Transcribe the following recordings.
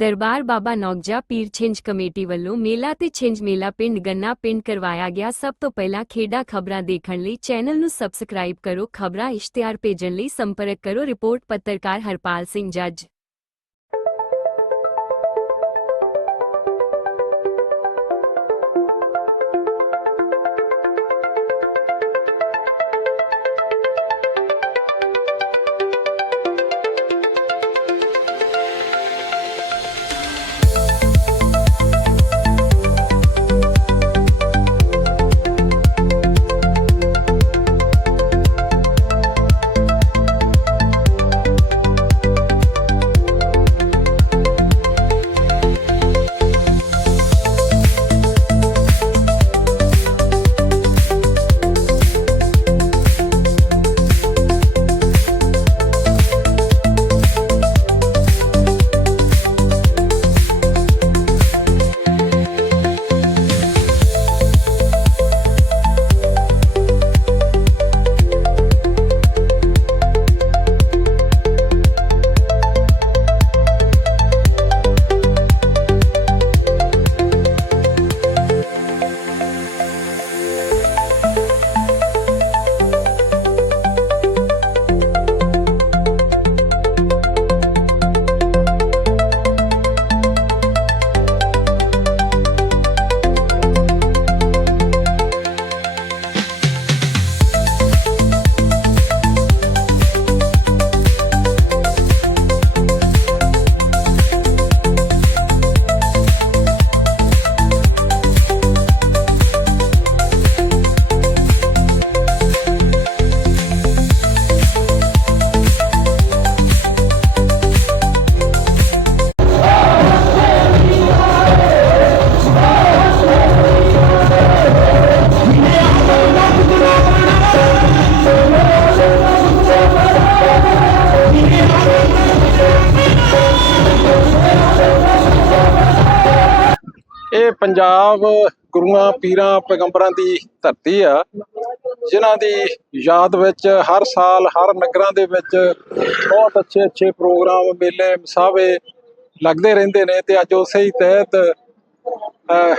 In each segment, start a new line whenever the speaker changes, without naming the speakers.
ਦਰਬਾਰ ਬਾਬਾ ਨੌਗਜਾ ਪੀਰ ਛਿੰਝ ਕਮੇਟੀ ਵੱਲੋਂ ਮੇਲਾ ਤੇ ਛਿੰਝ ਮੇਲਾ ਪਿੰਡ ਗੰਨਾ ਪਿੰਡ ਕਰਵਾਇਆ ਗਿਆ। ਸਭ ਤੋਂ ਪਹਿਲਾਂ ਖੇਡਾਂ ਖਬਰਾਂ ਦੇਖਣ ਲਈ ਚੈਨਲ ਨੂੰ ਸਬਸਕ੍ਰਾਈਬ ਕਰੋ, ਖਬਰਾਂ ਇਸ਼ਤਿਹਾਰ ਭੇਜਣ ਲਈ ਸੰਪਰਕ ਕਰੋ, ਰਿਪੋਰਟ ਪੱਤਰਕਾਰ ਹਰਪਾਲ ਸਿੰਘ ਜੱਜ।
ਇਹ ਪੰਜਾਬ ਗੁਰੂਆਂ ਪੀਰਾਂ ਪੈਗੰਬਰਾਂ ਦੀ ਧਰਤੀ ਆ ਜਿਨ੍ਹਾਂ ਦੀ ਯਾਦ ਵਿੱਚ ਹਰ ਸਾਲ ਹਰ ਨਗਰਾਂ ਦੇ ਵਿੱਚ ਬਹੁਤ ਅੱਛੇ ਅੱਛੇ ਪ੍ਰੋਗਰਾਮ ਮੇਲੇ ਮਸਾਵੇ ਲੱਗਦੇ ਰਹਿੰਦੇ ਨੇ ਤੇ ਅੱਜ ਉਸੇ ਹੀ ਤਹਿਤ ਅਹ,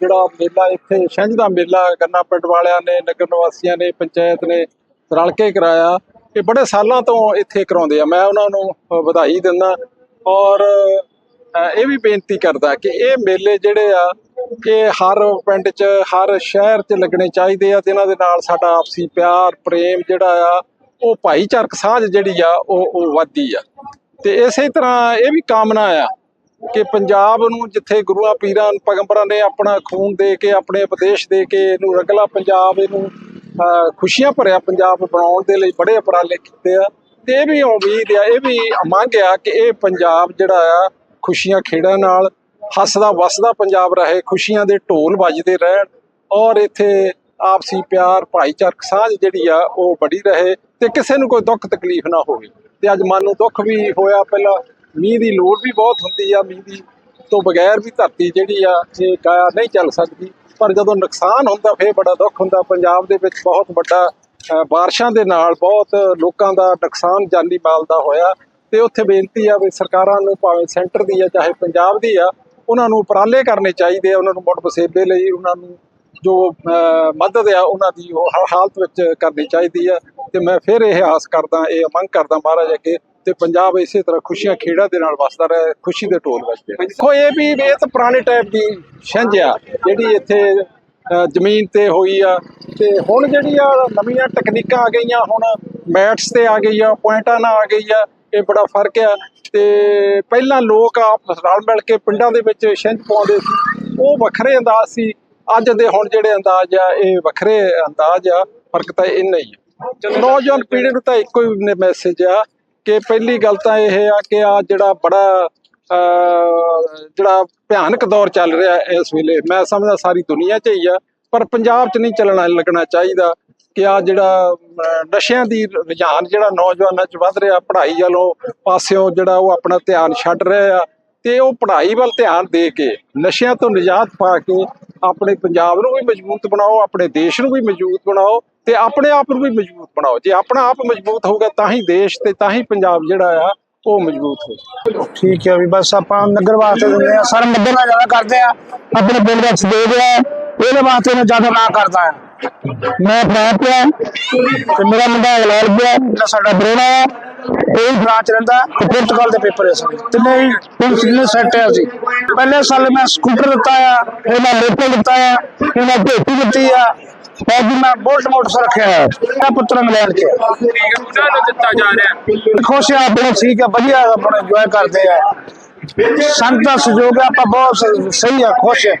ਜਿਹੜਾ ਮੇਲਾ ਇੱਥੇ ਛੰਝ ਦਾ ਮੇਲਾ ਗੰਨਾ ਪਿੰਡ ਵਾਲਿਆਂ ਨੇ ਨਗਰ ਨਿਵਾਸੀਆਂ ਨੇ ਪੰਚਾਇਤ ਨੇ ਰਲ ਕੇ ਕਰਾਇਆ ਇਹ ਬੜੇ ਸਾਲਾਂ ਤੋਂ ਇੱਥੇ ਕਰਾਉਂਦੇ ਆ। ਮੈਂ ਉਹਨਾਂ ਨੂੰ ਵਧਾਈ ਦਿੰਦਾ ਔਰ ਇਹ ਵੀ ਬੇਨਤੀ ਕਰਦਾ ਕਿ ਇਹ ਮੇਲੇ ਜਿਹੜੇ ਆ, ਇਹ ਹਰ ਪਿੰਡ 'ਚ, ਹਰ ਸ਼ਹਿਰ 'ਚ ਲੱਗਣੇ ਚਾਹੀਦੇ ਆ ਤੇ ਇਹਨਾਂ ਦੇ ਨਾਲ ਸਾਡਾ ਆਪਸੀ ਪਿਆਰ, ਪ੍ਰੇਮ ਜਿਹੜਾ ਆ, ਉਹ ਭਾਈਚਾਰਕ ਸਾਂਝ ਜਿਹੜੀ ਆ, ਉਹ ਉਹ ਵੱਧਦੀ ਆ। ਤੇ ਇਸੇ ਤਰ੍ਹਾਂ ਇਹ ਵੀ ਕਾਮਨਾ ਆ ਕਿ ਪੰਜਾਬ ਨੂੰ ਜਿੱਥੇ ਗੁਰੂਆਂ, ਪੀਰਾਂ, ਪੈਗੰਬਰਾਂ ਨੇ ਆਪਣਾ ਖੂਨ ਦੇ ਕੇ, ਆਪਣੇ ਉਪਦੇਸ਼ ਦੇ ਕੇ ਇਹਨੂੰ ਰਗਲਾ ਪੰਜਾਬ, ਇਹਨੂੰ ਅਹ ਖੁਸ਼ੀਆਂ ਭਰਿਆ ਪੰਜਾਬ ਬਣਾਉਣ ਦੇ ਲਈ ਬੜੇ ਉਪਰਾਲੇ ਕੀਤੇ ਆ। ਤੇ ਇਹ ਵੀ ਉਮੀਦ ਆ, ਇਹ ਵੀ ਮੰਗ ਆ ਕਿ ਇਹ ਪੰਜਾਬ ਜਿਹੜਾ ਆ ਖੁਸ਼ੀਆਂ ਖੇੜਾਂ ਨਾਲ ਹੱਸਦਾ ਵਸਦਾ ਪੰਜਾਬ ਰਹੇ, ਖੁਸ਼ੀਆਂ ਦੇ ਢੋਲ ਵੱਜਦੇ ਰਹਿਣ ਔਰ ਇੱਥੇ ਆਪਸੀ ਪਿਆਰ, ਭਾਈਚਾਰਕ ਸਾਂਝ ਜਿਹੜੀ ਆ ਉਹ ਬੜੀ ਰਹੇ ਤੇ ਕਿਸੇ ਨੂੰ ਕੋਈ ਦੁੱਖ ਤਕਲੀਫ ਨਾ ਹੋਵੇ। ਤੇ ਅੱਜ ਮਨ ਨੂੰ ਦੁੱਖ ਵੀ ਹੋਇਆ ਪਹਿਲਾਂ, ਮੀਂਹ ਦੀ ਲੋੜ ਵੀ ਬਹੁਤ ਹੁੰਦੀ ਆ, ਮੀਂਹ ਦੀ ਤੋਂ ਬਗੈਰ ਵੀ ਧਰਤੀ ਜਿਹੜੀ ਆ, ਇਹ ਕਾਇਆ ਨਹੀਂ ਚੱਲ ਸਕਦੀ। ਪਰ ਜਦੋਂ ਨੁਕਸਾਨ ਹੁੰਦਾ, ਫੇਰ ਬੜਾ ਦੁੱਖ ਹੁੰਦਾ। ਪੰਜਾਬ ਦੇ ਵਿੱਚ ਬਹੁਤ ਵੱਡਾ ਬਾਰਿਸ਼ਾਂ ਦੇ ਨਾਲ ਬਹੁਤ ਲੋਕਾਂ ਦਾ ਨੁਕਸਾਨ ਜਾਨੀ ਮਾਲ ਦਾ ਹੋਇਆ। ਤੇ ਉੱਥੇ ਬੇਨਤੀ ਆ ਵੀ ਸਰਕਾਰਾਂ ਨੂੰ ਭਾਵੇਂ ਸੈਂਟਰ ਦੀ ਆ ਚਾਹੇ ਪੰਜਾਬ ਦੀ ਆ, ਉਹਨਾਂ ਨੂੰ ਉਪਰਾਲੇ ਕਰਨੇ ਚਾਹੀਦੇ ਆ, ਉਹਨਾਂ ਨੂੰ ਮੁੜ ਵਸੇਬੇ ਲਈ ਉਹਨਾਂ ਨੂੰ ਜੋ ਮਦਦ ਆ, ਉਹਨਾਂ ਦੀ ਹਰ ਹਾਲਤ ਵਿੱਚ ਕਰਨੀ ਚਾਹੀਦੀ ਆ। ਤੇ ਮੈਂ ਫਿਰ ਇਹ ਆਸ ਕਰਦਾ, ਇਹ ਮੰਗ ਕਰਦਾ ਮਹਾਰਾਜ ਅੱਗੇ ਤੇ ਪੰਜਾਬ ਇਸੇ ਤਰ੍ਹਾਂ ਖੁਸ਼ੀਆਂ ਖੇੜਾਂ ਦੇ ਨਾਲ ਵਸਦਾ ਰਹੇ, ਖੁਸ਼ੀ ਦੇ ਢੋਲ ਵੱਜਦੇ ਰਹੇ। ਦੇਖੋ, ਇਹ ਵੀ ਇਹ ਤਾਂ ਪੁਰਾਣੇ ਟਾਈਪ ਦੀ ਛਿੰਝ ਆ, ਜਿਹੜੀ ਇੱਥੇ ਜ਼ਮੀਨ ਤੇ ਹੋਈ ਆ। ਤੇ ਹੁਣ ਜਿਹੜੀ ਆ ਨਵੀਆਂ ਟੈਕਨੀਕਾਂ ਆ ਗਈਆਂ, ਹੁਣ ਮੈਟਸ ਤੇ ਆ ਗਈ ਆ, ਪੁਆਇੰਟਾਂ ਨਾਲ ਆ ਗਈ ਆ। ਇਹ ਬੜਾ ਫ਼ਰਕ ਆ ਤੇ ਪਹਿਲਾਂ ਲੋਕ ਆਪ ਰਲ ਮਿਲ ਕੇ ਪਿੰਡਾਂ ਦੇ ਵਿੱਚ ਛਿੰਝ ਪਾਉਂਦੇ ਸੀ। ਉਹ ਵੱਖਰੇ ਅੰਦਾਜ਼ ਸੀ। ਅੱਜ ਦੇ ਹੁਣ ਜਿਹੜੇ ਅੰਦਾਜ਼ ਆ ਇਹ ਵੱਖਰੇ ਅੰਦਾਜ਼ ਆ। ਫ਼ਰਕ ਤਾਂ ਇੰਨਾ ਹੀ ਆ। ਨੌਜਵਾਨ ਪੀੜ੍ਹੀ ਨੂੰ ਤਾਂ ਇੱਕੋ ਹੀ ਮੈਸੇਜ ਆ ਕਿ ਪਹਿਲੀ ਗੱਲ ਤਾਂ ਇਹ ਆ ਕਿ ਆ ਜਿਹੜਾ ਬੜਾ ਜਿਹੜਾ ਭਿਆਨਕ ਦੌਰ ਚੱਲ ਰਿਹਾ ਇਸ ਵੇਲੇ। ਮੈਂ ਸਮਝਦਾ ਸਾਰੀ ਦੁਨੀਆ 'ਚ ਹੀ ਆ ਪਰ ਪੰਜਾਬ 'ਚ ਨਹੀਂ ਚੱਲਣਾ ਲੱਗਣਾ ਚਾਹੀਦਾ। ਕਿ ਆ ਜਿਹੜਾ ਨਸ਼ਿਆਂ ਦੀ ਰੁਝਾਨ ਜਿਹੜਾ ਨੌਜਵਾਨਾਂ 'ਚ ਵੱਧ ਰਿਹਾ, ਪੜ੍ਹਾਈ ਵੱਲੋਂ ਪਾਸਿਓਂ ਜਿਹੜਾ ਉਹ ਆਪਣਾ ਧਿਆਨ ਛੱਡ ਰਹੇ ਆ, ਤੇ ਉਹ ਪੜ੍ਹਾਈ ਵੱਲ ਧਿਆਨ ਦੇ ਕੇ ਨਸ਼ਿਆਂ ਤੋਂ ਨਿਜਾਤ ਪਾ ਕੇ ਆਪਣੇ ਪੰਜਾਬ ਨੂੰ ਵੀ ਮਜ਼ਬੂਤ ਬਣਾਓ, ਆਪਣੇ ਦੇਸ਼ ਨੂੰ ਵੀ ਮਜ਼ਬੂਤ ਬਣਾਓ ਤੇ ਆਪਣੇ ਆਪ ਨੂੰ ਵੀ ਮਜ਼ਬੂਤ ਬਣਾਓ। ਜੇ ਆਪਣਾ ਆਪ ਮਜ਼ਬੂਤ ਹੋਊਗਾ ਤਾਂ ਹੀ ਦੇਸ਼ ਤੇ ਤਾਂ ਹੀ ਪੰਜਾਬ ਜਿਹੜਾ ਆ, ਉਹ ਮਜ਼ਬੂਤ ਹੋ
ਠੀਕ ਹੈ ਵੀ ਬਸ ਆਪਾਂ ਨਗਰ ਵਾਸਤੇ ਦਿੰਦੇ ਆ, ਸਰ ਨਗਰ ਦਾ ਜ਼ਿਆਦਾ ਕਰਦੇ ਆ, ਆਪਣੇ ਪਿੰਡ ਦਾ ਸਦੇਵ ਹੈ, ਇਹਦੇ ਵਾਸਤੇ ਮੈਂ ਜ਼ਿਆਦਾ ਨਾ ਕਰਦਾ। ਆ ਮੈਂ ਫਰਾਂਸ ਪਿਆ ਤੇ ਮੇਰਾ ਮੁੰਡਾ ਇੰਗਲੈਂਡ ਪਿਆ ਜਿਹੜਾ ਸਾਡਾ ਬਰੋਣਾ ਹੈ। ਇਹ ਵੀ ਫਰਾਂਸ 'ਚ ਰਹਿੰਦਾ ਤੇ ਪੁਰਤਗਾਲ ਦੇ ਪੇਪਰ ਹੈ ਸਾਡੇ। ਤਿੰਨੇ ਹੀ ਤਿੰਨੇ ਸੈੱਟ ਹੈ ਅਸੀਂ। ਪਹਿਲੇ ਸਾਲ ਮੈਂ ਸਕੂਟਰ ਦਿੱਤਾ ਆ ਇਹ ਮੈਂ ਮੋਟਰ ਦਿੱਤਾ ਆ ਇਹ ਮੈਂ ਢੇਟੀ ਦਿੱਤੀ ਆ ਅੱਜ ਮੈਂ ਬੋਲਟ ਮੋਟਰ ਰੱਖਿਆ ਹੈ ਇਹ ਪੁੱਤਰ ਇੰਗਲੈਂਡ 'ਚ ਹੈ।
ਨੂੰ ਦਿੱਤਾ ਜਾ ਰਿਹਾ। ਹੈ
ਖੁਸ਼ ਆ ਆਪਣੇ ਠੀਕ ਆ ਵਧੀਆ ਆਪਣੇ ਇੰਜੋਏ ਕਰਦੇ ਆ। ਸੰਤ ਦਾ ਸਹਿਯੋਗ ਆ, ਆਪਾਂ ਬਹੁਤ ਸਹੀ ਆ ਖੁਸ਼ ਆ।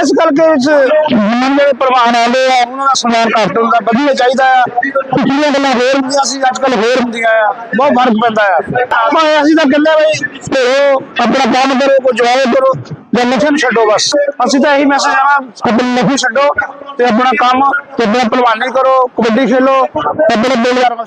ਇਸ ਕਰਕੇ ਇਸ ਮਨ ਪ੍ਰਵਾਨ ਆਉਂਦੇ ਆ ਉਹਨਾਂ ਦਾ ਸਨਮਾਨ ਘੱਟ ਹੁੰਦਾ ਵਧੀਆ ਚਾਹੀਦਾ ਆ। ਪਿਛਲੀਆਂ ਗੱਲਾਂ ਹੋਰ ਹੁੰਦੀਆਂ ਸੀ ਅੱਜ ਕੱਲ ਹੋਰ ਹੁੰਦੀਆਂ ਆ। ਬਹੁਤ ਫ਼ਰਕ ਪੈਂਦਾ ਆ। ਆਪਾਂ ਅਸੀਂ ਤਾਂ ਕਹਿੰਦੇ ਬਈ ਭੇੜੋ ਆਪਣਾ ਕੰਮ ਕਰੋ ਕੋਈ ਜਵਾਬ ਕਰੋ ਜਾਂ ਨਸ਼ੇ ਨੂੰ ਛੱਡੋ ਬਸ। ਅਸੀਂ ਤਾਂ ਇਹੀ ਮੈਸੇਜ ਆਣਾ ਆਪਣੀ ਨਸ਼ੇ ਛੱਡੋ ਤੇ ਆਪਣਾ ਕੰਮ ਤੇ ਆਪਣਾ ਭਲਵਾਨੀ ਕਰੋ ਕਬੱਡੀ ਖੇਲੋ ਤੇ ਆਪਣੇ ਬੇਲਦਾਰ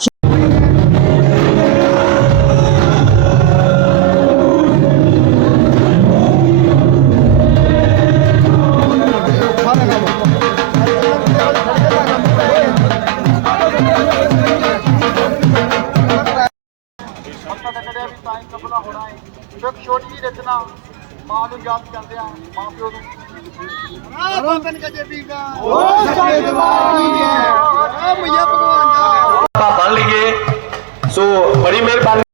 ਸੋ ਬੜੀ ਮਿਹਰਬਾਨੀ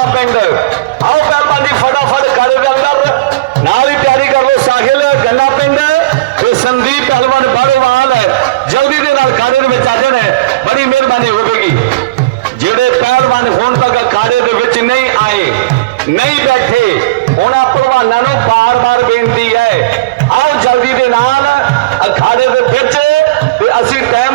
ਪਹਿਲਵਾਨ ਪਿੰਡ। ਆਓ ਪਹਿਲਵਾਨ ਜੀ ਫਟਾਫਟ ਕਾਲੇ ਦੇ ਅੰਦਰ। ਨਾਲ ਹੀ ਤਿਆਰੀ ਕਰ ਲਓ ਸਾਹਿਲ ਗੰਗਾ ਪਿੰਡ ਤੇ ਸੰਦੀਪ ਪਹਿਲਵਾਨ ਬਾੜੋਵਾਲ। ਜਲਦੀ ਦੇ ਨਾਲ ਕਾਲੇ ਦੇ ਵਿੱਚ ਆ ਜਾਣ। ਬੜੀ ਮਿਹਰਬਾਨੀ ਹੋਵੇਗੀ। ਜਿਹੜੇ ਪਹਿਲਵਾਨ ਹੁਣ ਤੱਕ ਅਖਾੜੇ ਦੇ ਵਿੱਚ ਨਹੀਂ ਆਏ, ਨਹੀਂ ਬੈਠੇ, ਉਹਨਾਂ ਪਹਿਲਵਾਨਾਂ ਨੂੰ ਬਾਰ-ਬਾਰ ਬੇਨਤੀ ਹੈ, ਆਓ ਜਲਦੀ ਦੇ ਨਾਲ ਅਖਾੜੇ ਦੇ ਵਿੱਚ ਤੇ ਅਸੀਂ ਟਾਈਮ